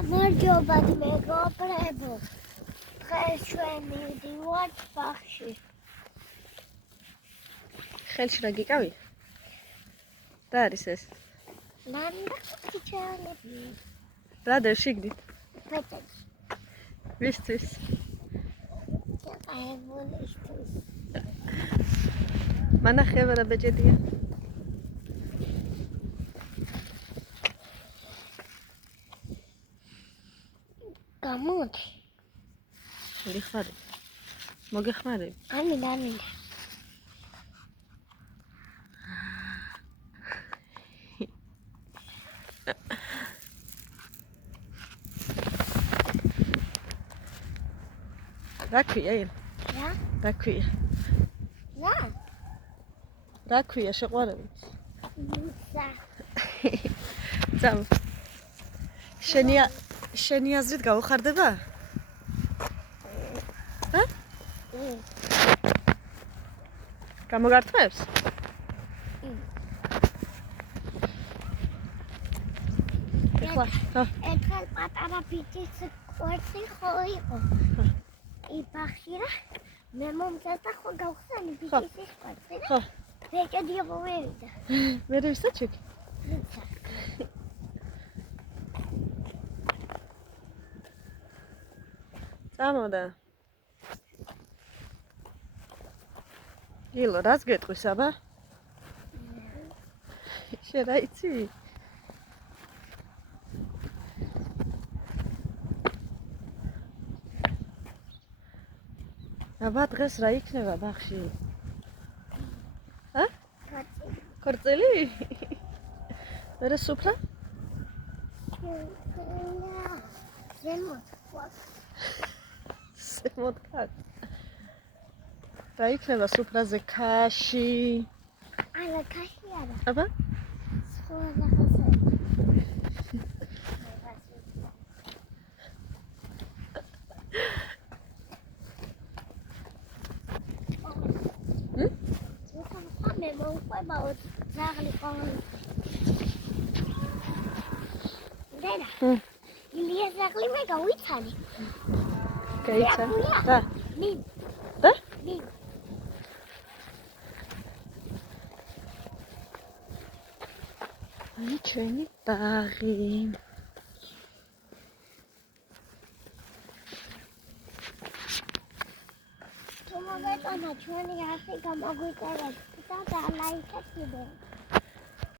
გამარჯობათ მეგობრებო. დღეს ჩვენ მივდივართ ბაღში. ხელში რა გიკავია? რა არის ეს? მანდა ქიჩალები. რა დევ შიგნით? პეჭეჭ. ვისთვის? გაყევულისთვის. მანახება რა ბეჭედია? გამოდი. მოგეხმარებ. მოგეხმარებ. ამინდა. რა ქვია ელ? რა? რა ქვია? რა? რა ქვია შეყვარებით? მუცა. ძამ. შენი აზრით გაუხარდება? ჰა? გამოგართმევს? ეხლა, ერთხელ პატარა ბიჭის კვერცხი ხო იყო. იბახში რა მე მომწესდა ხო გავხსენი ბიჭის კვერცხი და ბეჭედი მოვიდა. მე ვისაჩეკ? წამოდა. ილო, რას გეტყვის აბა? შენ რა იცი? აბა დღეს რა იქნება ბაღში? ჰა? ქორწილი? მერე სუფრა? ზემოთ ქარ. რა იქნება სუფრაზე ქაში? არა ქაში არა. აბა? სხვა რაღაცა. მე მომყვებაო ზაღლი ყოველ. დედა. ილია ზაღლი მე გავიცანი. გაიცანი? და? მინ. და? მინ. აი ჩვენი ბაღი. თუ მოგეწონა ჩვენი აფი გამოგვიწერეთ და ლაიქეთ ვიდეო.